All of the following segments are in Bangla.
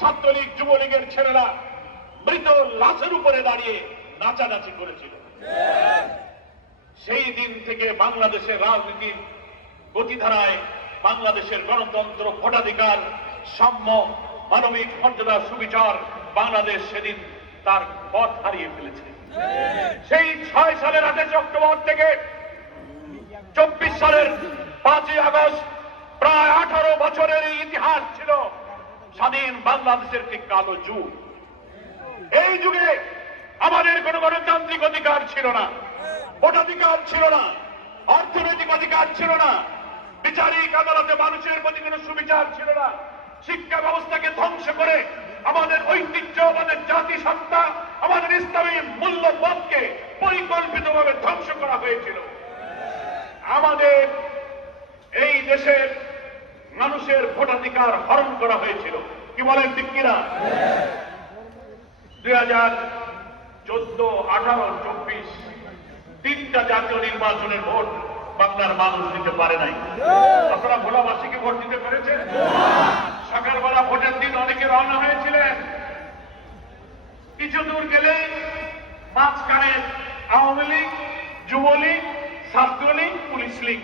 ছাত্রলীগ যুবলীগের ছেলেরা মৃত লাশের উপরে দাঁড়িয়ে নাচানাচি করেছিল। সেই দিন থেকে বাংলাদেশের রাজনীতির গতিধারায় বাংলাদেশের গণতন্ত্র, ভোটাধিকার, সাম্য, মানবিক মর্যাদা, সুবিচার বাংলাদেশ সেদিন তার পথ হারিয়ে ফেলেছে। সেই 6 সালের 28 অক্টোবর থেকে 24 সালের 5ই আগস্ট প্রায় 18 বছরের এই ইতিহাস ছিল স্বাধীন বাংলাদেশের একটি কালো যুগ। এই যুগে আমাদের কোনো গণতান্ত্রিক অধিকার ছিল না, ভোটাধিকার ছিল না, অর্থনৈতিক অধিকার ছিল না, বিচারিক আদালতে মানুষের প্রতি কোনো সুবিচার ছিল না। শিক্ষা ব্যবস্থাকে ধ্বংস করে আমাদের ঐতিহ্য, আমাদের জাতিসত্তা, আমাদের ইসলামী মূল্যবোধকে পরিকল্পিতভাবে ধ্বংস করা হয়েছিল। আমাদের এই দেশের মানুষের ভোটাধিকার হরণ করা হয়েছিল। কি বলেন ঠিক কিনা? 2014, 18, 24 তিনটা জাতীয় নির্বাচনের ভোট বাংলার মানুষ দিতে পারে নাই। আপনারা ভোলাবাসীকে ভোট দিতে পেরেছেন? সকালবেলা ভোটের দিন অনেকে রওনা হয়েছিলেন, কিছু দূর গেলেই মাঝখানে আওয়ামী লীগ, যুবলীগ, ছাত্রলীগ, পুলিশ লীগ,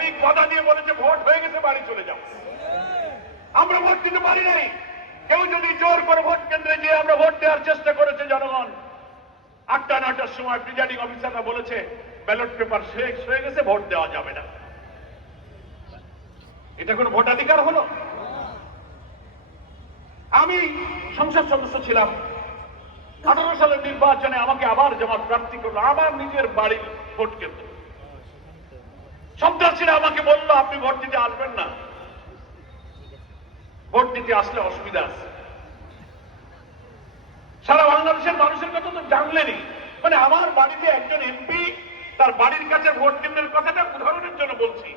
লীগ বাধা দিয়ে বলেছে ভোট হয়ে গেছে, বাড়ি চলে যাও। আমরা ভোট দিতে পারি নাই। কেউ যদি জোর করে ভোট কেন্দ্রে গিয়ে আমরা ভোট দেওয়ার চেষ্টা করেছে জনগণ, 8টা 9টার সময় প্রিজাইডিং অফিসাররা বলেছে ব্যালট পেপার শেষ হয়ে গেছে, ভোট দেওয়া যাবে না। এটা কোন ভোটাধিকার হলো? আমি সংসদ সদস্য ছিলাম, 18 সালের নির্বাচনে আমাকে আবার জামাত প্রার্থী করলো আমার নিজের বাড়ির ভোট কেন্দ্র। সন্ত্রাসীরা আমাকে বললো আপনি ভোট দিতে আসবেন না, ভোট দিতে আসলে অসুবিধা আছে। সারা বাংলাদেশের মানুষের কথা তো জানলেনই। মানে আমার বাড়িতে একজন এমপি তার বাড়ির কাছে ভোট কেন্দ্রের কথাটা উদাহরণের জন্য বলছি।